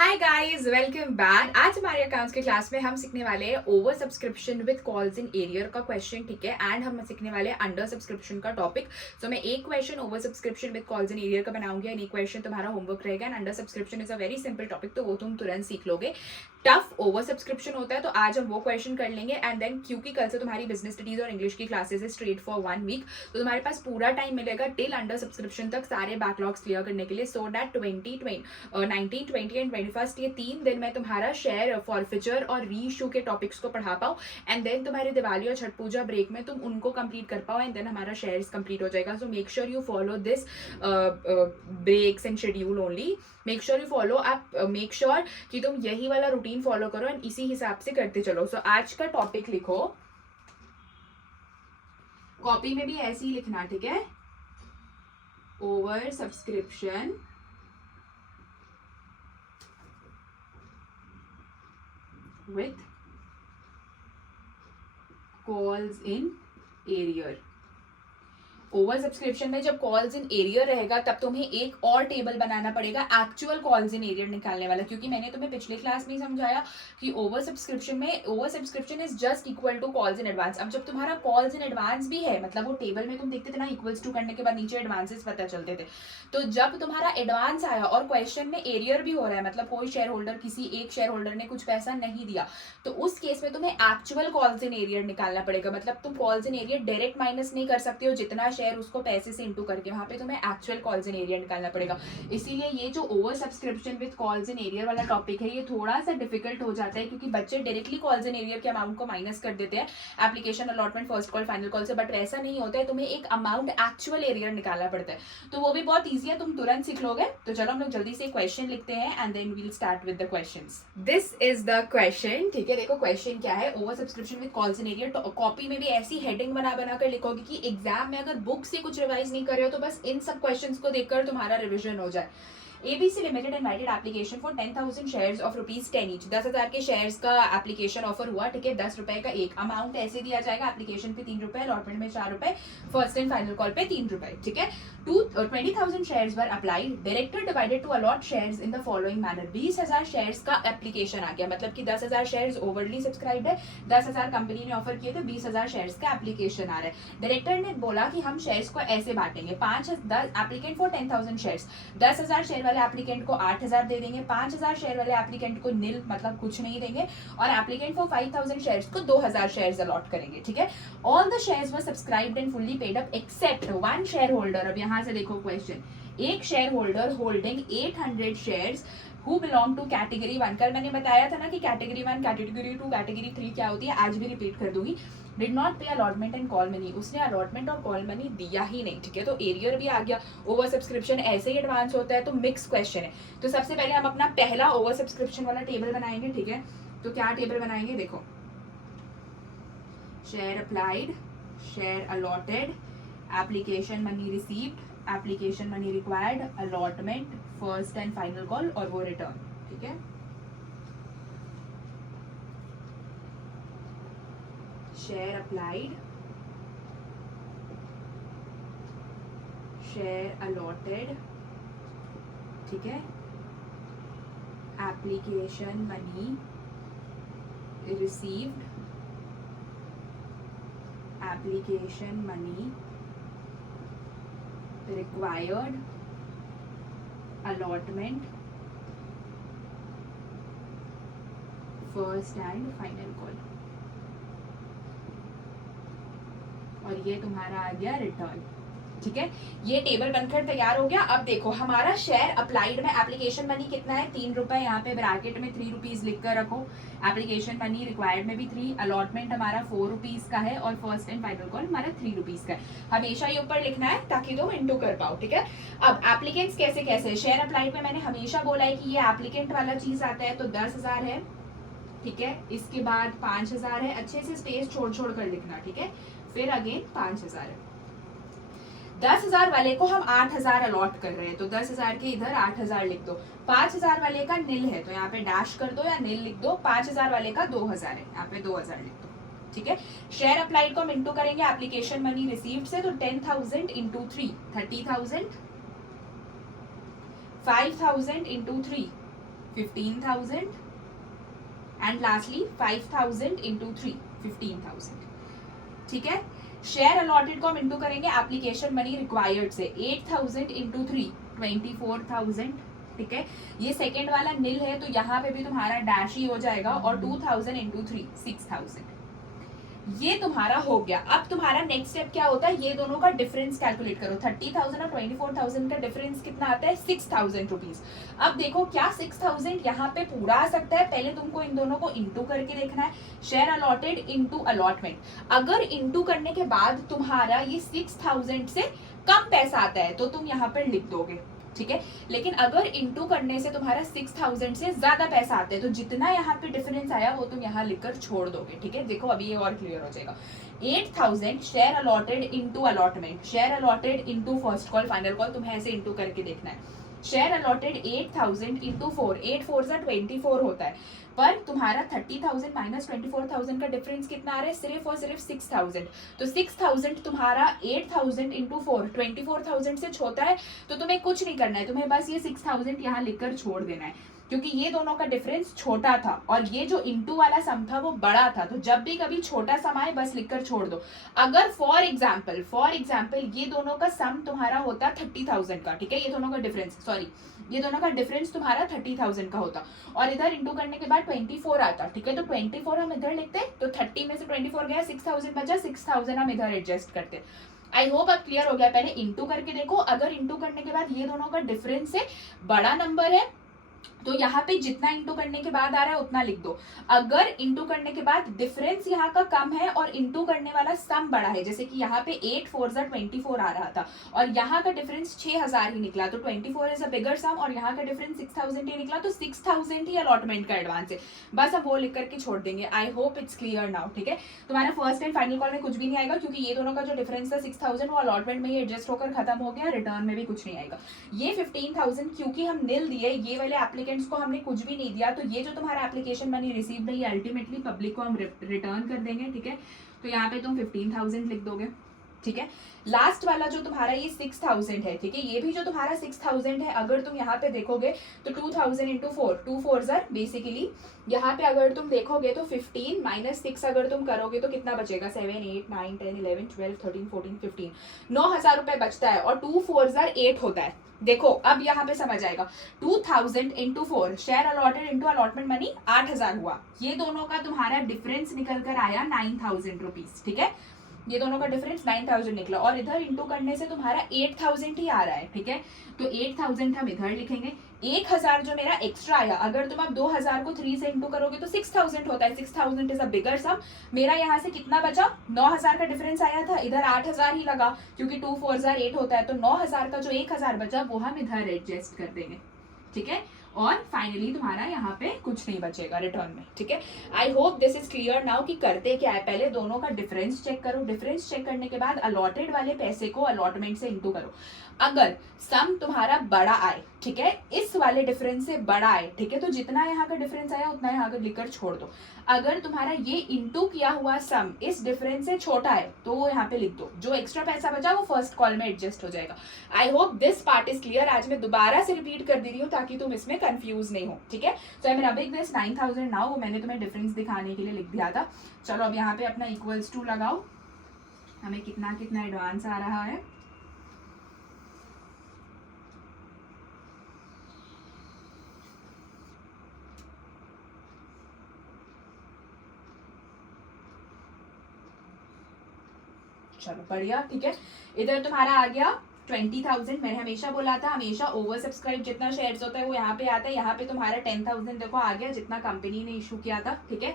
Hi guys, welcome back. आज हमारे accounts के क्लास में हम सीखने वाले हैं over subscription with calls in arrear का क्वेश्चन, ठीक है। एंड हम सीखने वाले हैं अंडर सब्सक्रिप्शन का टॉपिक। सो मैं एक question over subscription with calls in arrear का बनाऊंगी एंड एक क्वेश्चन तुम्हारा होमवर्क रहेगा। And under subscription is a very simple topic, तो वो तुम तुरंत सीख लोगे। टफ ओवर सब्सक्रिप्शन होता है, तो आज हम वो क्वेश्चन कर लेंगे। एंड देन क्योंकि कल से तुम्हारी बिजनेस स्टडीज और इंग्लिश की क्लासेस है स्ट्रेट फॉर 1 वीक, तो तुम्हारे पास पूरा टाइम मिलेगा टिल अंडर सब्सक्रिप्शन तक सारे बैकलॉग्स क्लियर करने के लिए, सो दैट 19, 20 एंड 21 ये 3 दिन मैं तुम्हारा शेयर फॉरफिचर और री इशू के टॉपिक्स को पढ़ा पाऊँ। एंड देन तुम्हारी दिवाली और छठ पूजा ब्रेक में तुम उनको कंप्लीट कर पाओ एंड देन हमारा शेयर कंप्लीट हो जाएगा। So make sure you follow this breaks and schedule only. Make sure you follow, आप मेक श्योर कि तुम यही वाला रूटीन फॉलो करो एंड इसी हिसाब से करते चलो। सो आज का टॉपिक लिखो, कॉपी में भी ऐसे ही लिखना, ठीक है। Over subscription with calls in area। Over subscription में जब कॉल्स इन एरियर रहेगा तब तुम्हें एक और टेबल बनाना पड़ेगा एक्चुअल कॉल्स इन एरियर निकालने वाला, क्योंकि मैंने तुम्हें पिछले क्लास में ही समझाया कि over subscription is just equal to calls in advance. अब जब तुम्हारा कॉल्स इन एडवांस भी है, मतलब वो टेबल में तुम देखते थे ना, इक्वल्स टू करने के बाद नीचे एडवांसेस पता चलते थे, तो जब तुम्हारा एडवांस आया और क्वेश्चन में एरियर भी हो रहा है, मतलब कोई शेयर होल्डर, किसी एक शेयर होल्डर ने कुछ पैसा नहीं दिया, तो उस केस में तुम्हें एक्चुअल कॉल्स इन एरियर निकालना पड़ेगा। मतलब तुम calls in arrear direct minus नहीं कर सकते हो, जितना शेयर उसको पैसे से इंटू करके, वहां पे तुम्हें एक्चुअल कॉल्स इन एरियर निकालना पड़ेगा। इसीलिए ये जो over subscription with calls in arrear वाला टॉपिक है, ये थोड़ा सा डिफिकल्ट हो जाता है, क्योंकि बच्चे डायरेक्टली कॉल्स इन एरियर के अमाउंट को माइनस कर देते हैं application allotment first call final call से, बट वैसा नहीं होता है। तुम्हें एक अमाउंट एक्चुअल एरियर निकालना पड़ता है, तो वो भी बहुत ईजी है, तुम तुरंत सीख लोगे। तो चलो हम लोग जल्दी से क्वेश्चन लिखते हैं and then we'll start with the questions. This is the question, ठीक है। देखो क्वेश्चन क्या है, over subscription with calls in arrear. तो कॉपी में भी ऐसी हेडिंग बना कर लिखोगे कि एग्जाम में अगर बुक से कुछ रिवाइज नहीं कर रहे हो तो बस इन सब क्वेश्चंस को देखकर तुम्हारा रिवीजन हो जाए। ABC limited invited application for 10,000 shares of ₹10 each. 10,000 के शेयर्स का एप्लीकेशन ऑफर हुआ, ठीक है। 10 रुपए का एक अमाउंट ऐसे दिया जाएगा, एप्लीकेशन पे 3 रुपए, अलॉटमेंट में 4 रुपए, फर्स्ट एंड फाइनल कॉल पे 3 रुपए, ठीक है। 20,000 shares were applied, director divided to allot shares in the following manner. 20,000 shares का एप्लीकेशन आ गया, मतलब कि 10,000 शेयर्स ओवरली सब्सक्राइब है, 10,000 कंपनी ने ऑफर किए थे, 20,000 शेयर्स का एप्लीकेशन आ रहा है। डायरेक्टर ने बोला कि हम शेयर्स को ऐसे बांटेंगे, 5-10 एप्लीकेंट फॉर 10,000 शेयर्स, 10,000 शेयर वाले एप्लीकेंट को 8,000 दे देंगे, 5,000 शेयर वाले एप्लीकेंट को नील, मतलब कुछ नहीं देंगे, और एप्लीकेंट फॉर 5,000 शेयर्स को 2,000 शेयर्स अलॉट करेंगे, ठीक है। All the shares were subscribed and fully paid up except one share holder. अब यहां से देखो क्वेश्चन, एक share holder holding 800 shares who belong to category 1। कल मैंने बताया था ना कि कैटेगरी 1, कैटेगरी 2, कैटेगरी 3 क्या होती है, आज भी रिपीट कर दूंगी। Did not pay allotment and call money, उसने अलॉटमेंट और कॉल मनी दिया ही नहीं, ठीक है। तो एरियर भी आ गया। ओवर सब्सक्रिप्शन ऐसे ही एडवांस होता है, तो मिक्स क्वेश्चन है। तो सबसे पहले हम अपना पहला ओवर सब्सक्रिप्शन वाला टेबल बनाएंगे, ठीक है। तो क्या टेबल बनाएंगे, देखो, share applied, share allotted, application money received, application money required, allotment, first and final call, और वो रिटर्न, ठीक है। शेयर अप्लाइड, शेयर अलॉटेड, ठीक है, application money received, application money required, allotment, first and final call, और ये तुम्हारा आ गया रिटर्न, ठीक है। ये टेबल बनकर तैयार हो गया। अब देखो हमारा शेयर अप्लाइड में एप्लीकेशन मनी कितना है, 3 रुपए, यहाँ पे ब्रैकेट में 3 रुपीज लिख कर रखो। एप्लीकेशन मनी रिक्वायर्ड में भी 3, अलॉटमेंट हमारा 4 रुपीज का है, और फर्स्ट एंड फाइनल कॉल हमारा 3 रुपीज का है। हमेशा ये ऊपर लिखना है ताकि तुम इंटू कर पाओ, ठीक है। अब एप्लीकेंट्स कैसे कैसे, शेयर अप्लाइड में मैंने हमेशा बोला है कि ये एप्लीकेंट वाला चीज आता है, तो 10,000 है, ठीक है। इसके बाद 5,000 है, अच्छे से स्पेस छोड़ छोड़ कर लिखना, ठीक है। फिर अगेन 5,000 है। 10,000 वाले को हम 8,000 अलॉट कर रहे हैं, तो 10,000 के इधर 8,000 लिख दो। 5,000 वाले का नील है, तो यहाँ पे डैश कर दो या नील लिख दो। 5,000 वाले का 2,000 है, यहाँ पे 2,000 लिख दो, ठीक है। शेयर अप्लाइड को हम इंटू करेंगे एप्लीकेशन मनी रिसीव्ड से, तो 10,000 into 3 30,000, 5,000 into 3 15,000 and lastly 5,000 into 3 15,000। ठीक है, शेयर अलॉटेड को हम इंटू करेंगे एप्लीकेशन मनी रिक्वायर्ड से, 8,000 इंटू 3 24,000। ठीक है, ये सेकेंड वाला नील है तो यहाँ पे भी तुम्हारा डैश ही हो जाएगा, और 2,000 इंटू 3 6,000। ये तुम्हारा हो गया। अब तुम्हारा नेक्स्ट स्टेप क्या होता है, ये दोनों का डिफरेंस कैलकुलेट करो। 30,000 और 24,000 का डिफरेंस कितना आता है, 6,000 रुपीज। अब देखो क्या 6,000 यहाँ पे पूरा आ सकता है, पहले तुमको इन दोनों को इंटू करके देखना है, शेयर अलॉटेड इंटू अलॉटमेंट। अगर इंटू करने के बाद तुम्हारा ये 6,000 से कम पैसा आता है तो तुम यहाँ पर लिख दोगे। ठीक है, लेकिन अगर इंटू करने से तुम्हारा 6,000 से ज्यादा पैसा आता है तो जितना यहाँ पे डिफरेंस आया वो तुम यहाँ लिखकर छोड़ दोगे। ठीक है, देखो अभी ये और क्लियर हो जाएगा। 8,000 share allotted into allotment, share allotted into first call final call, तुम्हें ऐसे इंटू करके देखना है। शेयर अलॉटेड 8,000 इंटू 4, 8 4 सा 24 होता है, पर तुम्हारा 30,000 माइनस 24,000 का डिफरेंस कितना आ रहा है, सिर्फ और सिर्फ 6,000। तो 6,000 तुम्हारा 8,000 इंटू 4 24,000 से छोटा है, तो तुम्हें कुछ नहीं करना है, तुम्हें बस ये 6,000 यहाँ लिखकर छोड़ देना है, क्योंकि ये दोनों का डिफरेंस छोटा था और ये जो इंटू वाला सम था वो बड़ा था। तो जब भी कभी छोटा सम आए बस लिखकर छोड़ दो। अगर फॉर एग्जाम्पल ये दोनों का सम तुम्हारा होता 30,000 का, ठीक है, ये दोनों का डिफरेंस, सॉरी, ये दोनों का डिफरेंस तुम्हारा 30,000 का होता और इधर इंटू करने के बाद 24 आता, ठीक है, तो 24 हम इधर लिखते, तो 30 में से 24 गया, 6,000 बचा, 6,000 हम इधर एडजस्ट करते। आई होप अब क्लियर हो गया। पहले इंटू करके देखो, अगर इंटू करने के बाद ये दोनों का डिफरेंस से बड़ा नंबर है तो यहाँ पे जितना इंटू करने के बाद आ रहा है उतना लिख दो। अगर इंटू करने के बाद डिफरेंस यहाँ का कम है और इंटू करने वाला सम बड़ा है, जैसे कि यहाँ पे 8 4 24 आ रहा था और यहाँ का डिफरेंस 6,000 ही निकला, तो 24 इज अ बिगर सम और यहाँ का डिफरेंस 6,000 ही निकला, तो 6,000 ही अलॉटमेंट का एडवांस है। बस हम वो लिख करके छोड़ देंगे। I hope it's clear now. ठीक है, तुम्हारा फर्स्ट एंड फाइनल कॉल में कुछ भी नहीं आएगा क्योंकि ये दोनों का जो डिफरेंस था 6,000 वो अलॉटमेंट में ही एडजस्ट होकर खत्म हो गया, रिटर्न में भी कुछ नहीं आएगा। ये 15,000 क्योंकि हम निल दिए, ये वाले एप्लीकेंट्स को हमने कुछ भी नहीं दिया, तो ये जो तुम्हारा एप्लीकेशन मनी रिसीव नहीं है अल्टीमेटली पब्लिक को हम रिटर्न कर देंगे। ठीक है, तो यहाँ पे तुम 15,000 लिख दोगे। ठीक है, लास्ट वाला जो तुम्हारा ये 6,000 है, ठीक है, ये भी जो तुम्हारा 6,000 है, अगर तुम यहाँ पे देखोगे तो 2,000 इंटू 4 2 4 ज़र बेसिकली यहाँ पे अगर तुम देखोगे तो 15 माइनस 6 अगर तुम करोगे तो कितना बचेगा, 7 8 9 10 11 12 13 14 15 9,000 रुपए बचता है और 2 4 ज़र 8 होता है। देखो अब यहाँ पे समझ आएगा, 2,000 into 4 share allotted into allotment money 8,000 हुआ, ये दोनों का तुम्हारा डिफरेंस निकल कर आया 9,000 रुपीज। ठीक है, ये दोनों का डिफरेंस 9,000 निकला और इधर इंटू करने से तुम्हारा 8,000 ही आ रहा है। ठीक है, तो 8,000 हम इधर लिखेंगे, 1,000 जो मेरा एक्स्ट्रा आया, अगर तुम अब 2,000 को 3 से इंटू करोगे तो 6,000 होता है, 6,000 इज अ बिगर सम। मेरा यहाँ से कितना बचा, 9,000 का डिफरेंस आया था, इधर 8,000 ही लगा क्योंकि 2 4 ज़र 8 होता है, तो 9,000 का जो 1,000 बचा वो हम इधर एडजस्ट कर देंगे। ठीक है, और फाइनली तुम्हारा यहाँ पे कुछ नहीं बचेगा रिटर्न में। ठीक है, I hope this is clear now कि करते क्या है, पहले दोनों का डिफरेंस चेक करो, डिफरेंस चेक करने के बाद अलॉटेड वाले पैसे को अलॉटमेंट से इंटू करो। अगर सम तुम्हारा बड़ा आए, ठीक है, इस वाले डिफरेंस से बड़ा आए, ठीक है, तो जितना यहाँ का डिफरेंस आया उतना यहाँ का लिखकर छोड़ दो। अगर तुम्हारा ये इंटू किया हुआ सम इस डिफरेंस से छोटा है तो वो यहाँ पे लिख दो, जो एक्स्ट्रा पैसा बचा वो फर्स्ट कॉल में एडजस्ट हो जाएगा। आई hope this part is clear. आज मैं दोबारा से रिपीट कर दे रही हूँ ताकि तुम इसमें कंफ्यूज नहीं हो। ठीक है, so I mean big this 9,000 now, वो मैंने तुम्हें डिफरेंस दिखाने के लिए लिख दिया था। चलो अब यहाँ पे अपना इक्वल्स टू लगाओ, हमें कितना कितना एडवांस आ रहा है। चलो बढ़िया। ठीक है, इधर तुम्हारा आ गया 20,000। मैंने हमेशा बोला था, हमेशा ओवर सब्सक्राइब जितना शेयर्स होता है वो यहाँ पे आता है। यहाँ पे तुम्हारा 10,000 देखो आ गया जितना कंपनी ने इशू किया था। ठीक है,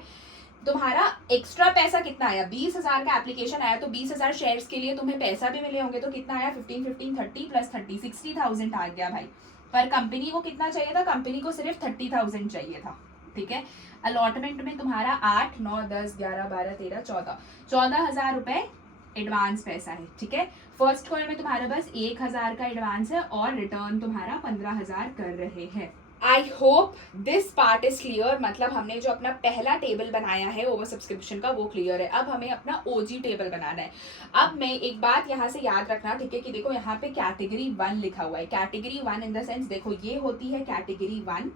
तुम्हारा एक्स्ट्रा पैसा कितना आया, 20,000 का एप्लीकेशन आया, तो 20,000 शेयर्स के लिए तुम्हें पैसा भी मिले होंगे, तो कितना आया, 15 15 30 प्लस 30 60,000 आ गया भाई। पर कंपनी को कितना चाहिए था, कंपनी को सिर्फ 30,000 चाहिए था। ठीक है, अलॉटमेंट में तुम्हारा 8 9 10 11 12 13 14,000 रुपए एडवांस पैसा है। ठीक है, फर्स्ट कॉल में तुम्हारा बस 1,000 का एडवांस है और रिटर्न तुम्हारा 15,000 कर रहे हैं। आई hope this part is clear. मतलब हमने जो अपना पहला टेबल बनाया है ओवर सब्सक्रिप्शन का वो क्लियर है। अब हमें अपना ओजी टेबल बनाना है। अब मैं एक बात यहाँ से याद रखना, ठीक है, कि देखो यहाँ पे कैटेगरी 1 लिखा हुआ है। कैटेगरी 1 इन द सेंस देखो ये होती है category 1,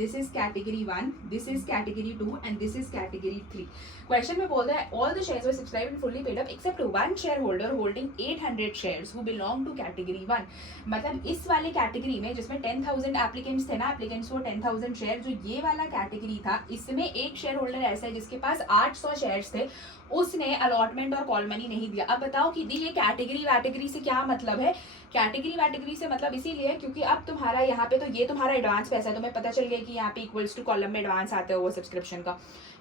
this is category 1, this is category 2 and this is category 3. Question में बोल रहा है all the shares were subscribed and fully paid up except one share holder holding 800 shares who belong to category 1. मतलब इस वाले category में जिसमें 10,000 applicants थे ना, एप्लीकेंट्स को 10,000 शेयर, जो ये वाला कैटेगरी था इसमें एक शेयर होल्डर ऐसा है जिसके पास 800 शेयर्स थे, उसने अलॉटमेंट और कॉल मनी नहीं दिया. अब बताओ कि दी ये कैटेगरी से क्या मतलब है. कैटेगरी से मतलब इसीलिए क्योंकि अब तुम्हारा यहाँ पे तो ये तुम्हारा एडवांस पैसा है, तुम्हें पता चल गया कि यहाँ पे इक्वल्स टू कॉलम में एडवांस आते हो वो सब्सक्रिप्शन का.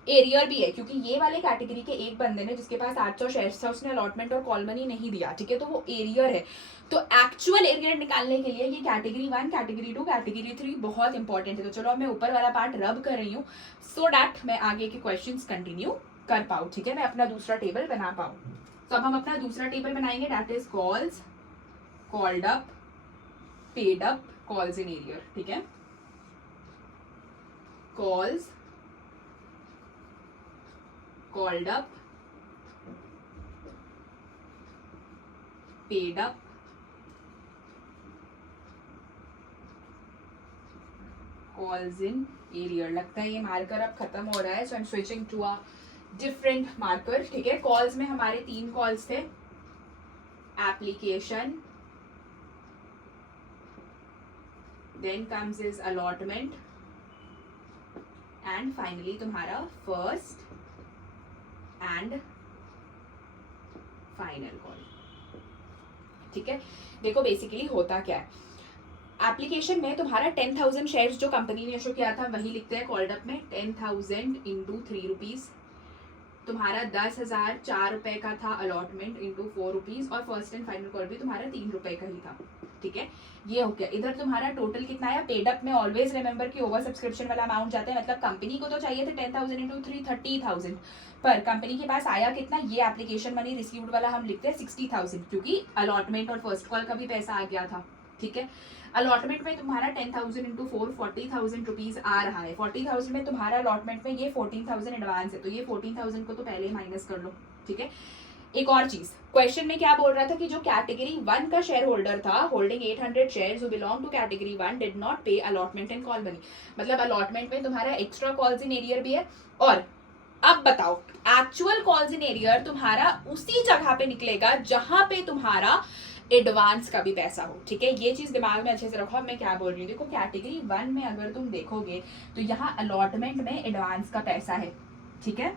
एरियर भी है क्योंकि ये वाले कैटेगरी के एक बंदे ने जिसके पास 800 शेयर्स था उसने अलॉटमेंट और कॉल मनी नहीं दिया, ठीक है, तो वो एरियर है. तो एक्चुअल एरियर निकालने के लिए ये कैटेगरी 1, कैटेगरी 2, कैटेगरी 3 बहुत इंपॉर्टेंट है. तो चलो मैं ऊपर वाला पार्ट रब कर रही हूँ सो डैट मैं आगे के क्वेश्चंस कंटिन्यू कर पाऊँ, ठीक है, मैं अपना दूसरा टेबल बना पाऊँ. तो अब हम अपना दूसरा टेबल बनाएंगे, that is calls, called up, paid up, calls in arrear. ठीक है, calls, called up, paid up, calls in arrear. लगता है ये मार्कर अब खत्म हो रहा है, so I am switching to a different marker. ठीक है, कॉल्स में हमारे 3 कॉल्स थे, application, then comes is allotment and finally तुम्हारा फर्स्ट एंड फाइनल कॉल. ठीक है, देखो बेसिकली होता क्या है. एप्लीकेशन में तुम्हारा 10,000 शेयर्स जो कंपनी ने इशू किया था वही लिखते हैं कॉल्ड अप में. 10,000 इंटू 3 रुपीज, तुम्हारा 10,000 4 रुपए का था अलॉटमेंट इंटू 4 रुपीज, और फर्स्ट एंड फाइनल कॉल भी तुम्हारा 3 रुपए का ही था. ठीक है, ये हो गया. इधर तुम्हारा टोटल कितना है. पेड अप में ऑलवेज रिमेंबर कि ओवर सब्सक्रिप्शन वाला अमाउंट जाता है, मतलब कंपनी को तो चाहिए थे 10,000 इंटू 3 30,000, पर कंपनी के पास आया कितना, ये एप्लीकेशन मनी रिसीव्ड वाला हम लिखते हैं 60,000 क्योंकि अलॉटमेंट और फर्स्ट कॉल का भी पैसा आ गया था. ठीक है, अलॉटमेंट में तुम्हारा 10,000 इंटू 4 40,000 रुपीज आ रहा है. 40,000 में तुम्हारा अलॉटमेंट में ये 14,000 एडवांस है, तो ये 14,000 को तो पहले ही माइनस कर लो. ठीक है, एक और चीज, क्वेश्चन में क्या बोल रहा था कि जो कैटेगरी 1 का शेयर होल्डर था holding 800 shares who belong to category 1 did not pay allotment and call money. मतलब अलॉटमेंट में तुम्हारा एक्स्ट्रा कॉल्स इन एरियर भी है. और अब बताओ एक्चुअल कॉल्स इन एरियर तुम्हारा उसी जगह पे निकलेगा जहां पे तुम्हारा एडवांस का भी पैसा हो. ठीक है, ये चीज दिमाग में अच्छे से रखो. मैं क्या बोल रही हूँ, देखो कैटेगरी 1 में अगर तुम देखोगे तो यहाँ अलॉटमेंट में एडवांस का पैसा है. ठीक है,